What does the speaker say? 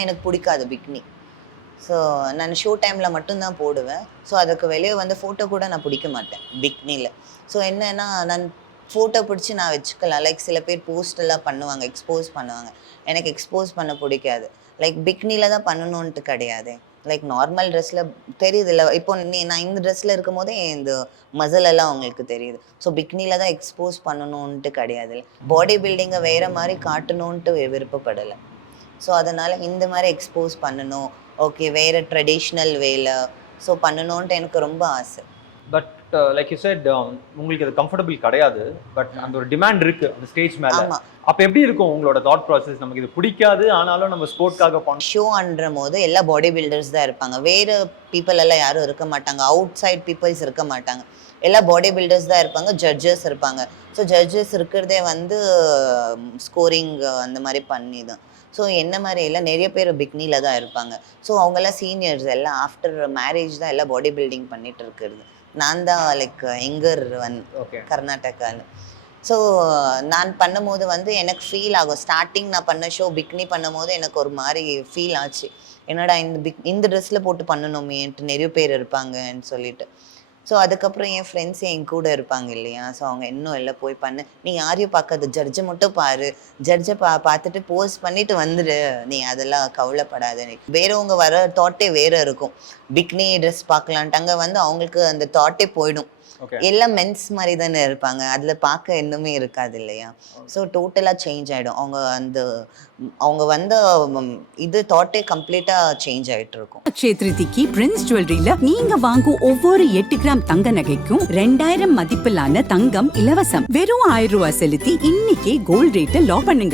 எனக்கு பிடிக்காது பிக்னி. ஸோ நான் ஷோ டைமில் மட்டும்தான் போடுவேன். ஸோ அதுக்கு வெளியே வந்து ஃபோட்டோ கூட நான் பிடிக்க மாட்டேன் பிக்னியில். ஸோ என்னன்னா நான் ஃபோட்டோ பிடிச்சி நான் வச்சுக்கலாம். லைக் சில பேர் போஸ்டெல்லாம் பண்ணுவாங்க, எக்ஸ்போஸ் பண்ணுவாங்க. எனக்கு எக்ஸ்போஸ் பண்ண பிடிக்காது. லைக் பிக்னியில் தான் பண்ணணுன்ட்டு கிடையாது. லைக் நார்மல் ட்ரெஸ்ஸில் தெரியுதுல்ல, இப்போ நான் இந்த ட்ரெஸ்ஸில் இருக்கும் போதே இந்த மசில் எல்லாம் அவங்களுக்கு தெரியுது. ஸோ பிக்னியில் தான் எக்ஸ்போஸ் பண்ணணுன்ட்டு கிடையாது. பாடி பில்டிங்கை வேறு மாதிரி காட்டணுன்ட்டு விருப்பப்படலை. ஸோ அதனால் இந்த மாதிரி எக்ஸ்போஸ் பண்ணணும், ஓகே வேறு ட்ரெடிஷ்னல் வேல ஸோ பண்ணணுன்ட்டு எனக்கு ரொம்ப ஆசை. பட் லைக் யூ செட் உங்களுக்கு அது கம்ஃபர்டபுள் கிடையாது. பட் அந்த ஒரு டிமாண்ட் இருக்கு அந்த ஸ்டேஜ் மேல. ஆமாம். அப்போ எப்படி இருக்கும் உங்களோட தாட் ப்ராசஸ்? நமக்கு இது பிடிக்காது, ஆனாலும் நம்ம ஸ்போர்ட்காக பண்ணோம். ஷோன்ற போது எல்லா பாடி பில்டர்ஸ் தான் இருப்பாங்க. வேறு பீப்புள் எல்லாம் யாரும் இருக்க மாட்டாங்க. அவுட் சைட் பீப்புள்ஸ் இருக்க மாட்டாங்க. எல்லா பாடி பில்டர்ஸ் தான் இருப்பாங்க, ஜட்ஜஸ் இருப்பாங்க. ஸோ ஜட்ஜஸ் இருக்கிறதே வந்து ஸ்கோரிங் அந்த மாதிரி பண்ணி தான். ஸோ என்ன மாதிரி எல்லாம் நிறைய பேர் பிக்னியில் தான் இருப்பாங்க. ஸோ அவங்கெல்லாம் சீனியர்ஸ் எல்லாம் ஆஃப்டர் மேரேஜ் தான் எல்லாம் பாடி பில்டிங் பண்ணிட்டு இருக்கிறது. நான் தான் லைக் எங்கர் கர்நாடகான்னு. ஸோ நான் பண்ணும்போது வந்து எனக்கு ஃபீல் ஆகும். ஸ்டார்டிங் நான் பண்ண ஷோ பிக்னி பண்ணும்போது எனக்கு ஒரு மாதிரி ஃபீல் ஆச்சு. என்னடா இந்த ட்ரெஸ்ஸில் போட்டு பண்ணணுமேன்ட்டு நிறைய பேர் இருப்பாங்கன்னு சொல்லிட்டு. ஸோ அதுக்கப்புறம் என் ஃப்ரெண்ட்ஸ் என் கூட இருப்பாங்க இல்லையா, ஸோ அவங்க இன்னும் எல்லாம் போய் பண்ணு, நீ யாரையும் பார்க்காத, ஜட்ஜை மட்டும் பாரு, ஜட்ஜை பார்த்துட்டு போஸ்ட் பண்ணிட்டு வந்துடு, நீ அதெல்லாம் கவலைப்படாத. வேறவங்க வர தாட்டே வேற இருக்கும். பிக்னி ட்ரெஸ் பார்க்கலான்ட்டு அங்கே வந்து அவங்களுக்கு அந்த தாட்டே போயிடும். எல்லாம் மென்ஸ் மாதிரி தானே இருப்பாங்க, அதில் பார்க்க இன்னுமே இருக்காது இல்லையா. ஸோ டோட்டலாக சேஞ்ச் ஆகிடும். அவங்க வந்து இது தாட்டே கம்ப்ளீட்டாக சேஞ்ச் ஆகிட்டு இருக்கும். அக்ஷய திருதிக்கு பிரின்ஸ் ஜுவல்லரியில நீங்க வாங்கும் ஒவ்வொரு 8 கிராம் தங்க நகைக்கும் 2000 மதிப்பிலான தங்கம் இலவசம். வெறும் 1000 ரூபாய் செலுத்தி இன்னைக்கே கோல்ட் ரேட்டை லாக் பண்ணுங்க.